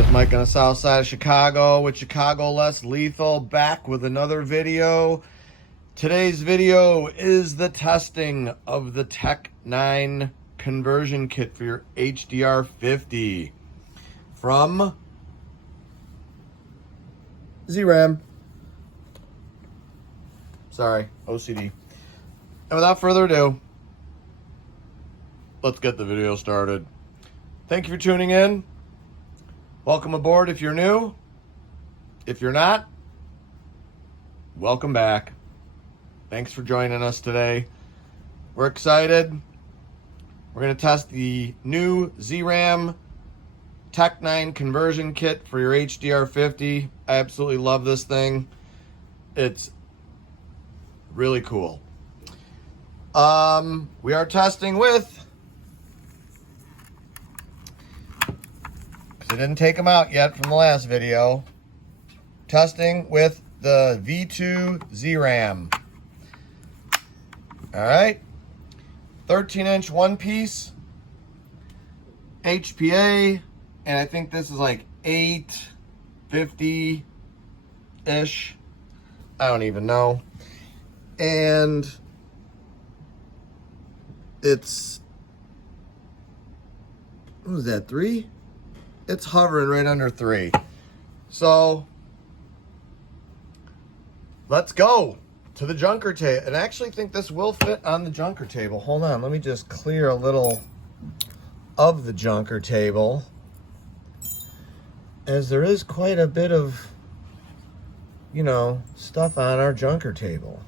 name is Mike on the south side of Chicago with Chicago Less Lethal, back with another video. Today's video is the testing of the Tec9 conversion kit for your hdr50 from Zram. Sorry, OCD. And without further ado, let's get the video started. Thank you for tuning in. Welcome aboard if you're new. If you're not, welcome back. Thanks for joining us today. We're excited. We're going to test the new Zram Tec9 conversion kit for your hdr50. I absolutely love this thing. It's really cool. We are testing with, I didn't take them out yet from the last video, testing with the V2 Zram. All right, 13-inch one-piece HPA, and I think this is like 850-ish. I don't even know. And it's, what was that, 3? It's hovering right under 3. So let's go to the junker table. And I actually think this will fit on the junker table. Hold on, let me just clear a little of the junker table, as there is quite a bit of, you know, stuff on our junker table.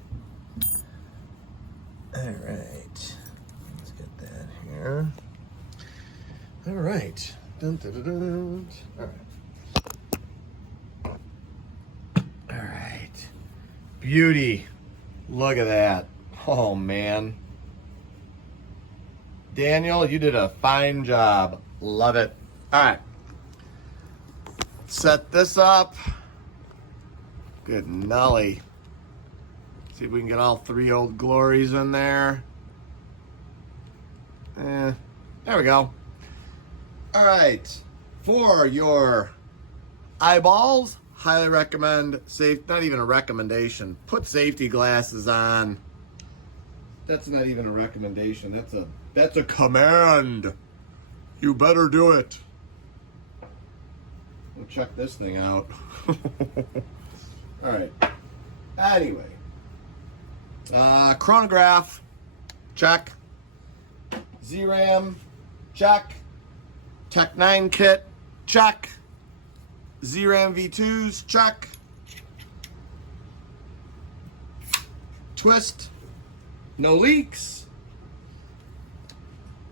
All right, let's get that here. All right. Dun, dun, dun, dun. All right. Beauty. Look at that. Oh, man. Daniel, you did a fine job. Love it. All right. Set this up. Good nully. See if we can get all 3 old glories in there. There we go. All right, for your eyeballs, highly recommend not even a recommendation, put safety glasses on. That's not even a recommendation, that's a command. You better do it. We'll check this thing out. All right, anyway, chronograph, check. Zram, check. Tec9 kit, check. Zram V2s, check. Twist, no leaks.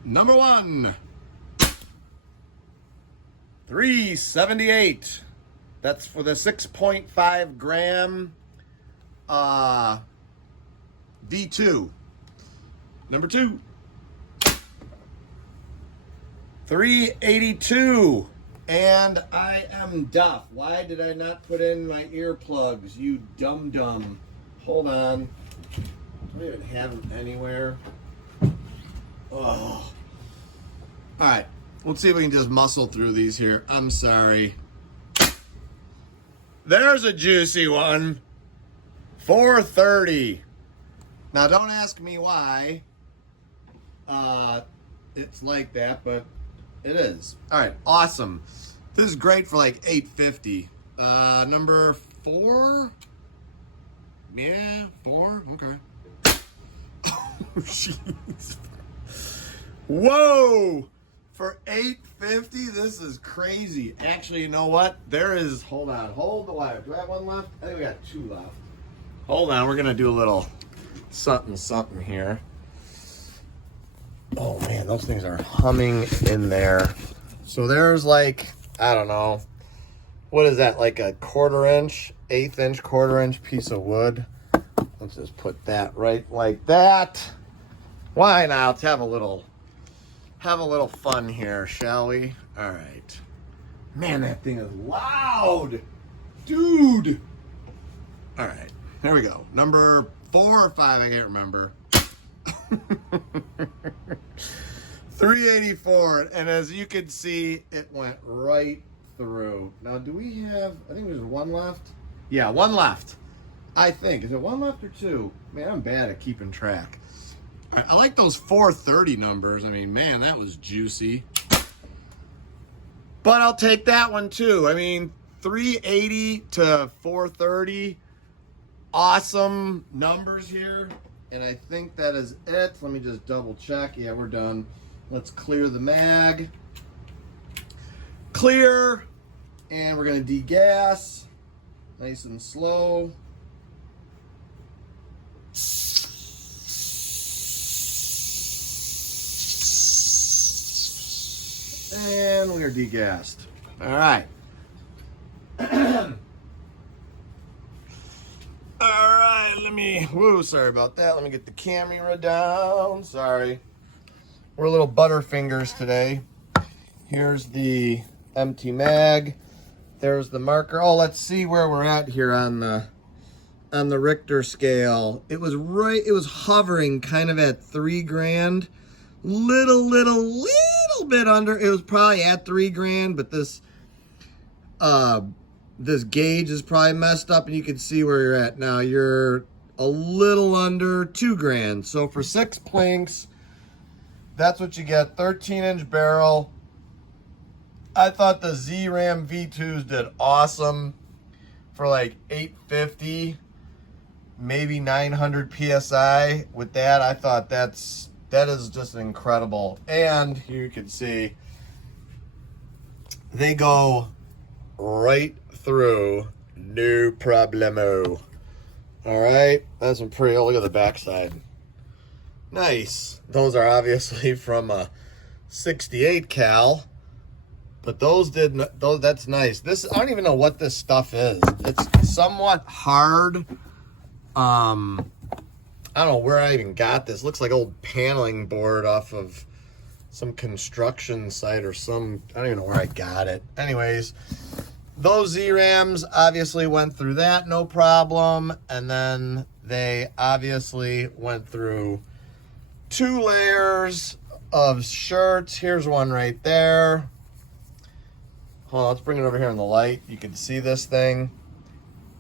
Number 1, 378. That's for the 6.5 gram V2. Number 2, 382, and I am deaf. Why did I not put in my earplugs, you dum-dum? Hold on. I don't even have them anywhere. Oh. All right, let's see if we can just muscle through these here. I'm sorry. There's a juicy one. 430. Now, don't ask me why it's like that, but it is. All right, awesome. This is great for like 850. Number 4? Yeah, 4? Okay. Oh, jeez. Whoa! For 850, this is crazy. Actually, you know what? There is, hold on, hold the wire. Do I have one left? I think we got 2 left. Hold on, we're gonna do a little something here. Oh man, those things are humming in there. So there's like, I don't know, what is that, like a 1/4 inch, 1/8 inch, 1/4 inch piece of wood. Let's just put that right like that. Why not? Let's have a little fun here, shall we? All right. Man, that thing is loud, dude. All right, here we go. Number 4 or 5, I can't remember. 384, and as you can see, it went right through. Now, do we have, I think there's one left. Yeah, one left. I think. Is it one left or two? Man, I'm bad at keeping track. I like those 430 numbers. I mean, man, that was juicy. But I'll take that one too. I mean, 380 to 430. Awesome numbers here. And I think that is it. Let me just double check. Yeah, we're done. Let's clear the mag. Clear. And we're going to degas. Nice and slow. And we are degassed. All right. All right, sorry about that. Let me get the camera down. Sorry. We're little butterfingers today. Here's the empty mag. There's the marker. Oh, let's see where we're at here on the Richter scale. It was hovering kind of at 3 grand. Little bit under. It was probably at 3 grand, but this gauge is probably messed up, and you can see where you're at now. You're a little under 2 grand. So for 6 planks, that's what you get. 13-inch barrel. I thought the Zram V2s did awesome for like 850, maybe 900 PSI. With that, I thought that is just incredible. And here you can see they go right through, no problemo. All right, that's some pretty. Oh, look at the backside. Nice. Those are obviously from a 68 cal, but that's nice. This, I don't even know what this stuff is. It's somewhat hard. I don't know where I even got this. Looks like old paneling board off of some construction site or some, I don't even know where I got it. Anyways, those Z-Rams obviously went through that, no problem. And then they obviously went through 2 layers of shirts. Here's one right there. Hold on, let's bring it over here in the light. You can see this thing.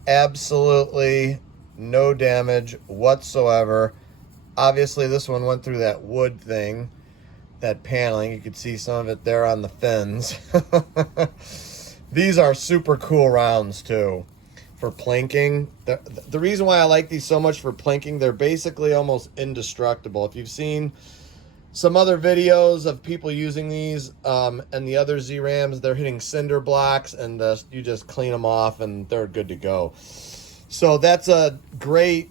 Absolutely no damage whatsoever. Obviously, this one went through that wood thing, that paneling. You can see some of it there on the fins. These are super cool rounds too for planking. The reason why I like these so much for planking, they're basically almost indestructible. If you've seen some other videos of people using these and the other Z-Rams, they're hitting cinder blocks and you just clean them off and they're good to go. So that's a great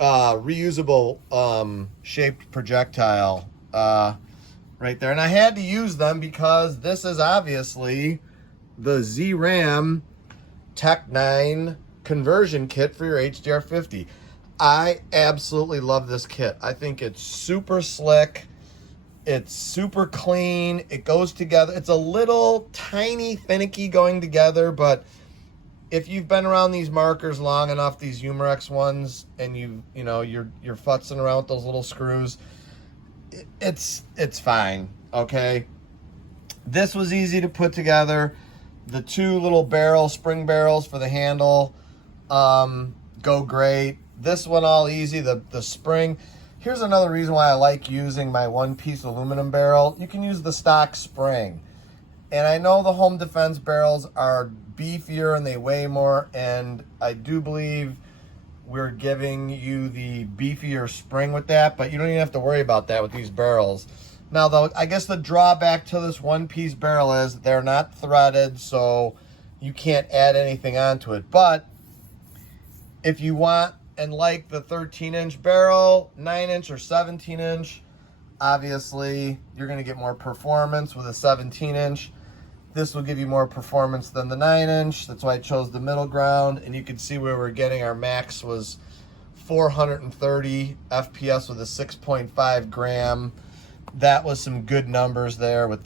reusable shaped projectile right there. And I had to use them because this is obviously the Zram Tec9 conversion kit for your hdr50. I absolutely love this kit. I think it's super slick. It's super clean. It goes together. It's a little tiny finicky going together, but if you've been around these markers long enough, these umarex ones, and you're futzing around with those little screws, it's fine. Okay. This was easy to put together. The 2 little spring barrels for the handle go great. This one all easy. The spring. Here's another reason why I like using my 1-piece aluminum barrel. You can use the stock spring. And I know the home defense barrels are beefier and they weigh more, and I do believe we're giving you the beefier spring with that, but you don't even have to worry about that with these barrels. Now, though, I guess the drawback to this 1-piece barrel is they're not threaded, so you can't add anything onto it. But if you want and like the 13-inch barrel, 9-inch or 17-inch, obviously you're going to get more performance with a 17-inch. This will give you more performance than the 9-inch. That's why I chose the middle ground. And you can see where we're getting our max was 430 FPS with a 6.5 gram. That was some good numbers there with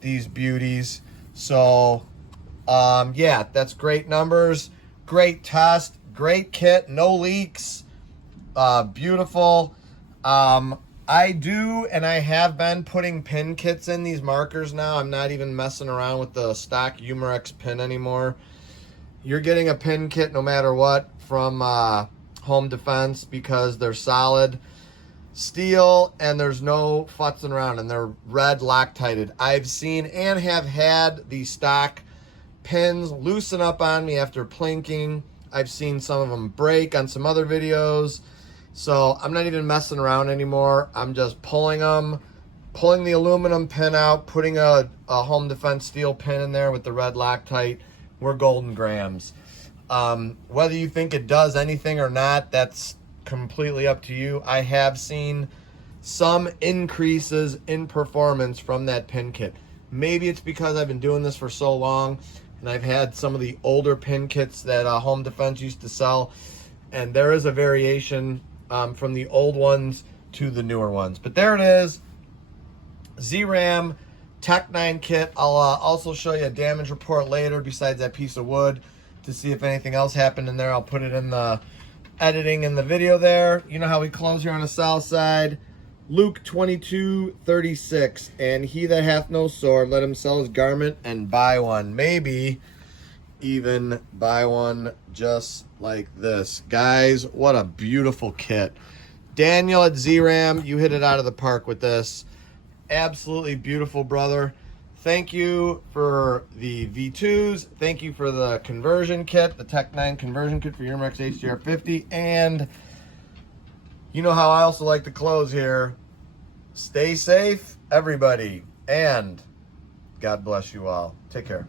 these beauties. So yeah, that's great numbers, great test, great kit, no leaks, beautiful. I do, and I have been putting pin kits in these markers now. I'm not even messing around with the stock umarex pin anymore. You're getting a pin kit no matter what from Home Defense because they're solid steel and there's no futzing around, and they're red Loctited. I've seen and have had the stock pins loosen up on me after plinking. I've seen some of them break on some other videos. So I'm not even messing around anymore. I'm just pulling them, pulling the aluminum pin out, putting a Home Defense steel pin in there with the red Loctite. We're golden grams. Whether you think it does anything or not, that's completely up to you. I have seen some increases in performance from that pin kit. Maybe it's because I've been doing this for so long and I've had some of the older pin kits that Home Defense used to sell, and there is a variation from the old ones to the newer ones. But there it is, Zram Tec9 kit. I'll also show you a damage report later besides that piece of wood to see if anything else happened in there. I'll put it in the editing in the video there. You know how we close here on the south side. Luke 22:36, and he that hath no sword, let him sell his garment and buy one. Maybe even buy one just like this. Guys, what a beautiful kit. Daniel at Zram, you hit it out of the park with this. Absolutely beautiful, brother. Thank you for the V2s. Thank you for the conversion kit, the Tec9 conversion kit for your umarex hdr50. And you know how I also like to close here. Stay safe, everybody, and God bless you all. Take care.